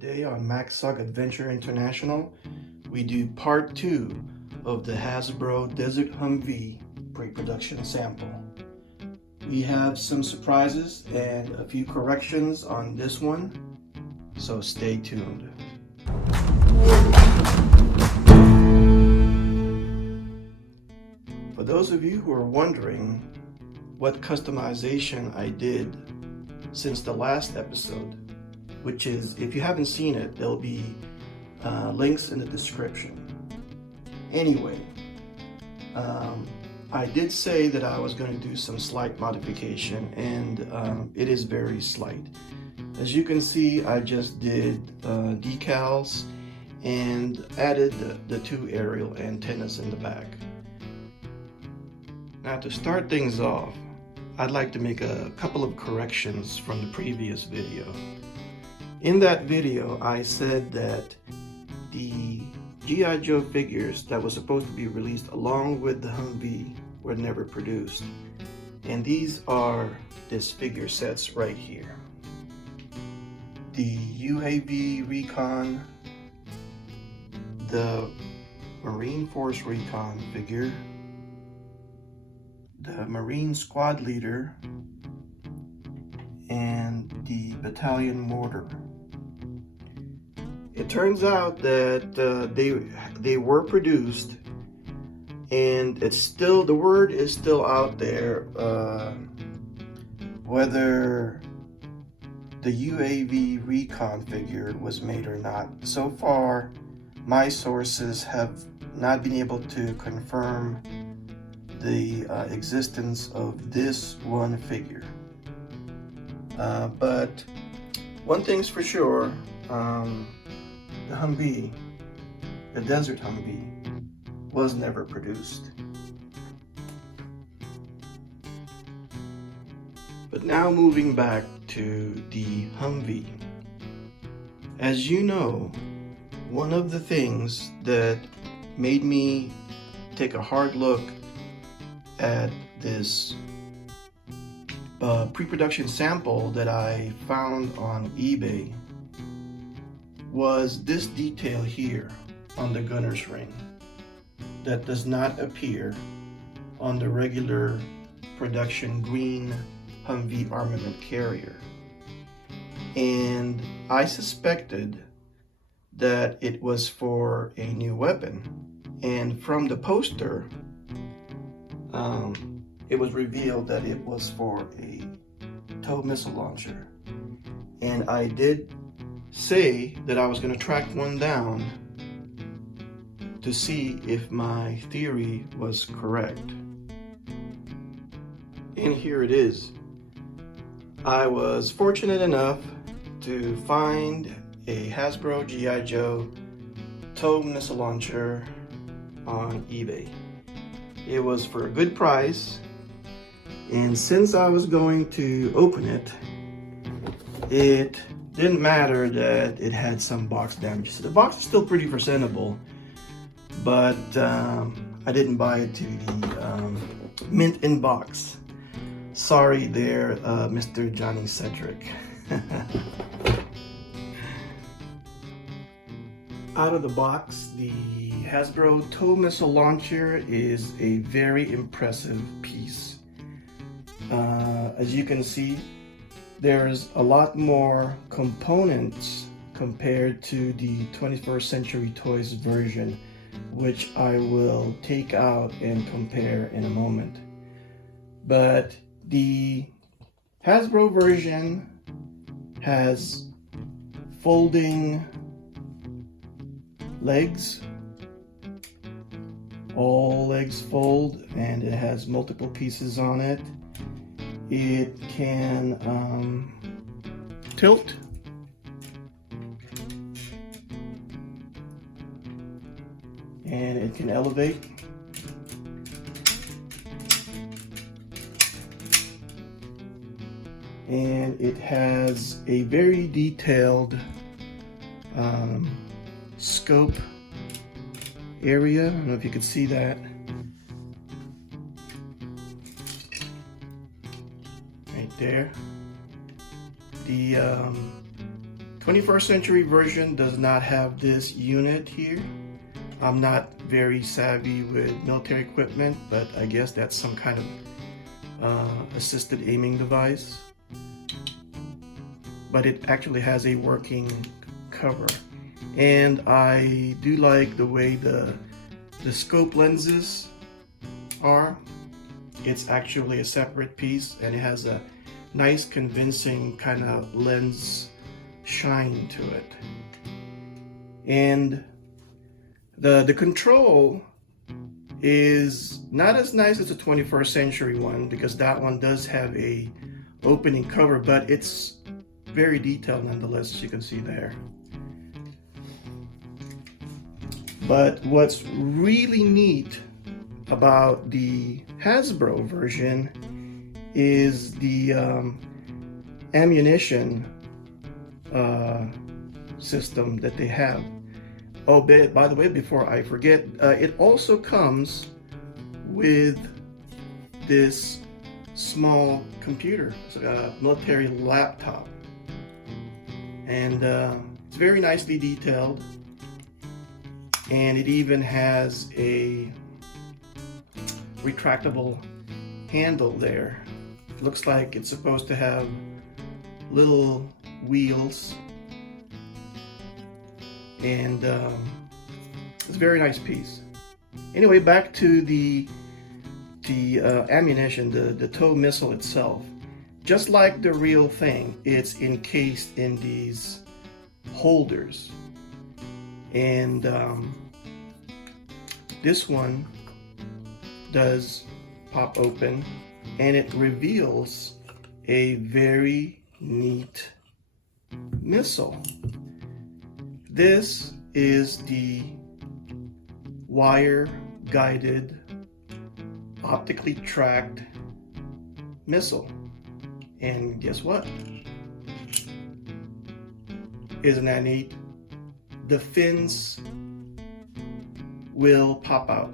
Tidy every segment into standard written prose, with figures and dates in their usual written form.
Today on MacSuck Adventure International, we do part 2 of the Hasbro Desert Humvee pre-production sample. We have some surprises and a few corrections on this one, so stay tuned. For those of you who are wondering what customization I did since the last episode, which is, if you haven't seen it, there'll be links in the description. Anyway, I did say that I was going to do some slight modification, and it is very slight. As you can see, I just did decals and added the two aerial antennas in the back. Now, to start things off, I'd like to make a couple of corrections from the previous video. In that video, I said that the GI Joe figures that were supposed to be released along with the Humvee were never produced. And these are this figure sets right here. The UAV Recon, the Marine Force Recon figure, the Marine Squad Leader, and the Battalion Mortar. It turns out that they were produced, and it's still, the word is still out there whether the UAV Recon figure was made or not. So far, my sources have not been able to confirm the existence of this one figure. But one thing's for sure, the Humvee, the Desert Humvee, was never produced. But now moving back to the Humvee. As you know, one of the things that made me take a hard look at this pre-production sample that I found on eBay was this detail here on the gunner's ring that does not appear on the regular production green Humvee armament carrier. And I suspected that it was for a new weapon, and from the poster it was revealed that it was for a tow missile launcher. And I did say that I was going to track one down to see if my theory was correct. And here it is. I was fortunate enough to find a Hasbro GI Joe tow missile launcher on eBay. It was for a good price, and since I was going to open it, it didn't matter that it had some box damage. So the box is still pretty presentable, but I didn't buy it to the mint in box. Sorry there, Mr. Johnny Cedric. Out of the box, the Hasbro tow missile launcher is a very impressive piece. As you can see, there's a lot more components compared to the 21st Century Toys version, which I will take out and compare in a moment. But the Hasbro version has folding legs. All legs fold, and it has multiple pieces on it. It can tilt. And it can elevate. And it has a very detailed scope area. I don't know if you can see that. Right there. The 21st century version does not have this unit here. I'm not very savvy with military equipment, but I guess that's some kind of assisted aiming device. But it actually has a working cover. And I do like the way the scope lenses are. It's actually a separate piece, and it has a nice convincing kind of lens shine to it. And the control is not as nice as the 21st century one, because that one does have a opening cover, but it's very detailed nonetheless, as you can see there. But what's really neat about the Hasbro version is the ammunition system that they have. Oh, by the way, before I forget, it also comes with this small computer. It's a military laptop, and it's very nicely detailed, and it even has a retractable handle there. Looks like it's supposed to have little wheels, and it's a very nice piece. Anyway, back to the ammunition, the tow missile itself. Just like the real thing, it's encased in these holders, and this one does pop open, and it reveals a very neat missile. This is the wire guided, optically tracked missile. And guess what? Isn't that neat? The fins will pop out,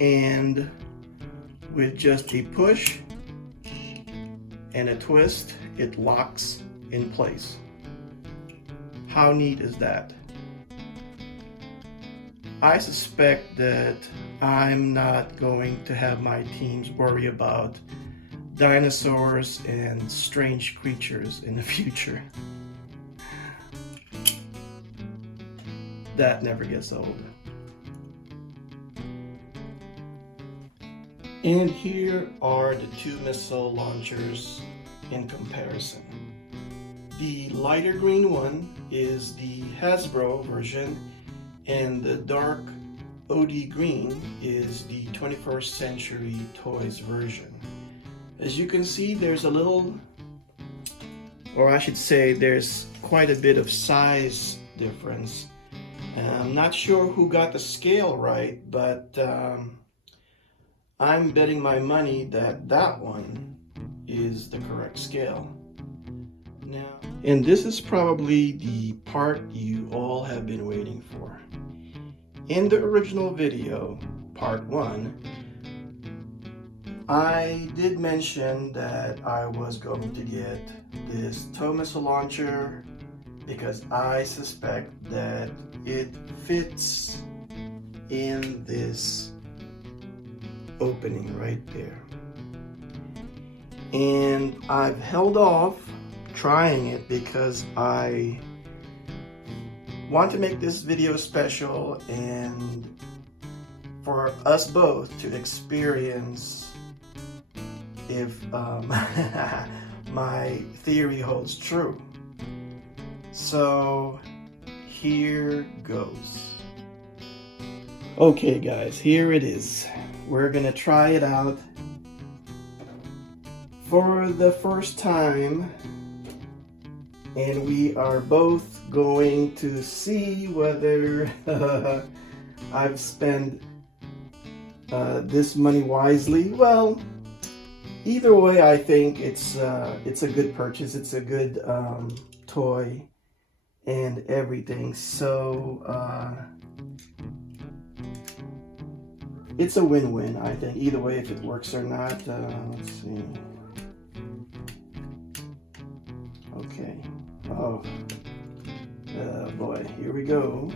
and with just a push and a twist, it locks in place. How neat is that? I suspect that I'm not going to have my teams worry about dinosaurs and strange creatures in the future. That never gets old. And here are the two missile launchers in comparison. The lighter green one is the Hasbro version, and the dark OD green is the 21st Century Toys version. As you can see, there's a little, or I should say, there's quite a bit of size difference. I'm not sure who got the scale right, but I'm betting my money that that one is the correct scale. Now, and this is probably the part you all have been waiting for. In the original video, part 1, I did mention that I was going to get this tow missile launcher because I suspect that it fits in this opening right there. And I've held off trying it because I want to make this video special and for us both to experience if my theory holds true. So here goes. Okay guys, here it is. We're gonna try it out for the first time, and we are both going to see whether I've spent this money wisely. Well, either way, I think it's a good purchase. It's a good toy and everything. So it's a win-win, I think. Either way, if it works or not. Let's see. Okay. Oh, Oh boy, here we go.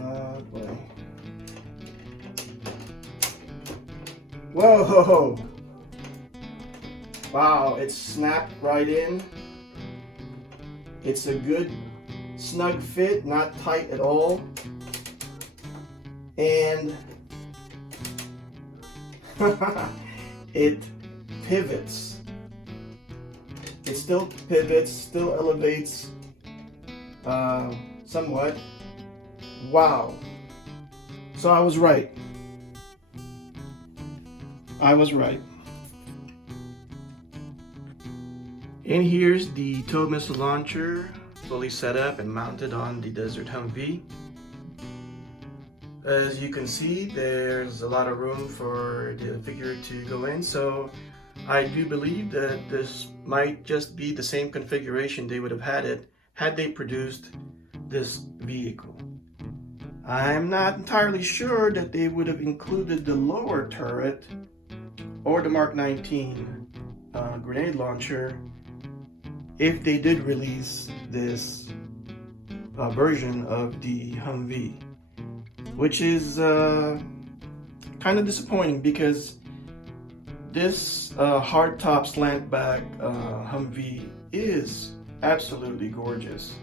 Oh boy. Whoa! Wow, it snapped right in. It's a good snug fit, not tight at all. And it pivots. It still pivots, still elevates somewhat. Wow. So I was right. I was right. And here's the tow missile launcher fully set up and mounted on the Desert Humvee. As you can see, there's a lot of room for the figure to go in, so I do believe that this might just be the same configuration they would have had it had they produced this vehicle. I'm not entirely sure that they would have included the lower turret or the Mark 19 grenade launcher if they did release this version of the Humvee, which is kind of disappointing because this hardtop slantback Humvee is absolutely gorgeous,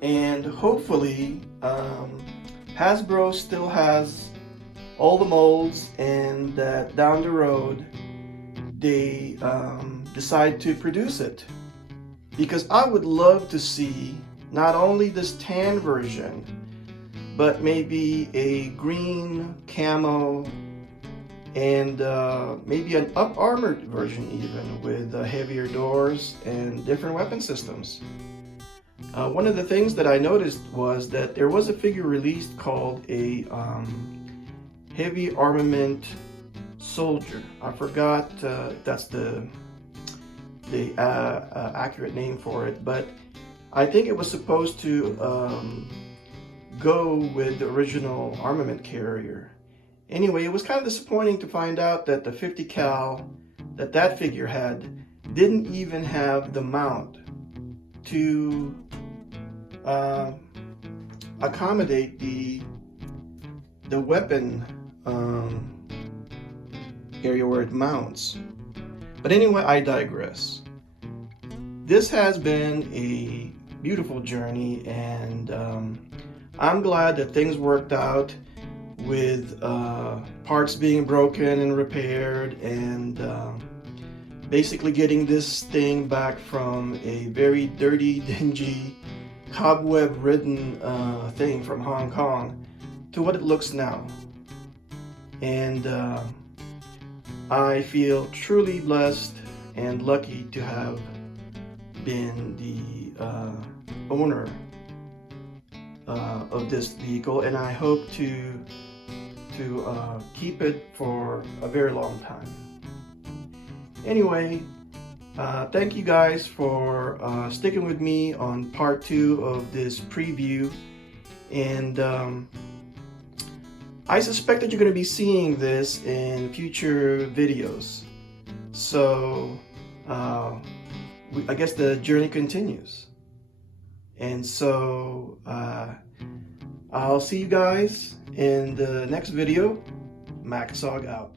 and hopefully Hasbro still has all the molds, and that down the road they decide to produce it, because I would love to see not only this tan version but maybe a green camo and maybe an up armored version even with heavier doors and different weapon systems. One of the things that I noticed was that there was a figure released called a heavy armament soldier. I forgot if that's the accurate name for it, but I think it was supposed to go with the original armament carrier. Anyway, it was kind of disappointing to find out that the 50 cal that figure had didn't even have the mount to accommodate the weapon area where it mounts. But anyway, I digress. This has been a beautiful journey, and I'm glad that things worked out with parts being broken and repaired, and basically getting this thing back from a very dirty, dingy, cobweb-ridden thing from Hong Kong to what it looks now. And I feel truly blessed and lucky to have been the owner of this vehicle, and I hope to keep it for a very long time. Anyway, thank you guys for sticking with me on part 2 of this preview, and I suspect that you're going to be seeing this in future videos. So I guess the journey continues. And so I'll see you guys in the next video. Maxog out.